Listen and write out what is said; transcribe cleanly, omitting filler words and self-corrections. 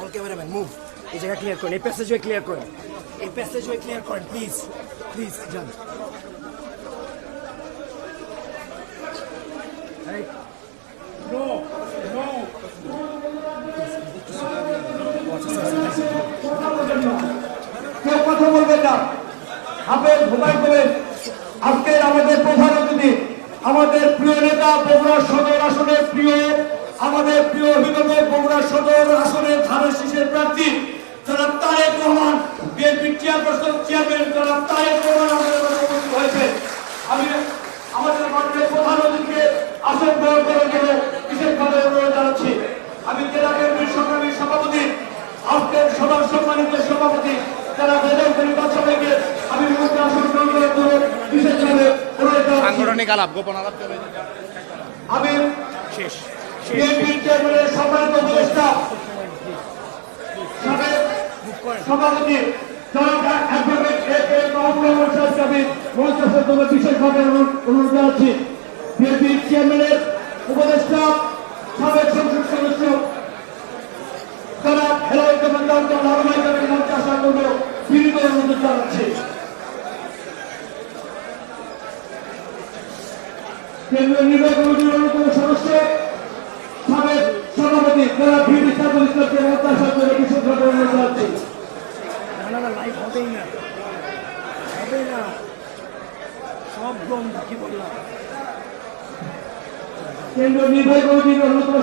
All cameraman move, এই জায়গা clear করেন, এই প্যাসেজওয়ে ক্লিয়ার করেন, এই প্যাসেজওয়ে ক্লিয়ার করেন প্লিজ, প্লিজ যান। কেউ কথা বলবেন না, হাফেজ ঘুমাই করবেন। আজকে আমাদের প্রধান অতিথি, আমাদের প্রিয় নেতা, বগুড়া সদর আসনের প্রিয়, আমাদের প্রিয় অভিভাবক, বগুড়া সদর আসনের ধানের শীষের প্রার্থী জনাব তারেক রহমান, বিএনপির চেয়ারপারসন চেয়ারম্যান জনাব তারেক রহমান আমাদের মাঝে উপস্থিত হয়েছে। আমি আমাদের মাননীয় প্রধান অতিথিকে আসন গ্রহণ করার জন্য বিশেষভাবে অনুরোধ জানাচ্ছি। আমি জেলা বিএনপির সংগ্রামী সভাপতি, আজকের সভার সম্মানিত সভাপতি যারা বেদরকারী বাদশাহীকে আমি মুহূর্তে আসন গ্রহণ করার জন্য বিশেষভাবে অনুরোধ জানাচ্ছি। সাংগঠনিক আলাপ, গোপন আলাপ চলে। আমি শেষ বিএনপির চেয়ারম্যানের সম্মানিত উপদেষ্টা সাবেক সভাপতি জনাব অ্যাডভোকেট এ.কে. মাহমুদ রহমান সাহেবকে আমি মঞ্চ আসার জন্য বিশেষভাবে অনুরোধ জানাচ্ছি। বিএনপির চেয়ারম্যানের উপদেষ্টা সাবেক সংসদ সদস্য জনাব হেলাল কমান্ডার জনাব হারুন মঞ্চে আসার জন্য বিনীত অনুরোধ জানাচ্ছি। কেন্দ্রীয় নির্বাহী কমিটির অন্যতম সদস্য সাবেক সভাপতি জনাব ভিডি সাইফুল ইসলামকে মঞ্চে আসার জন্য বিশেষভাবে অনুরোধ জানাচ্ছি। না না, লাইভ হবেই না, হবে না, সব বন্ধ, কি বললাম। কেন্দ্রীয় নির্বাহী কমিটির অন্যতম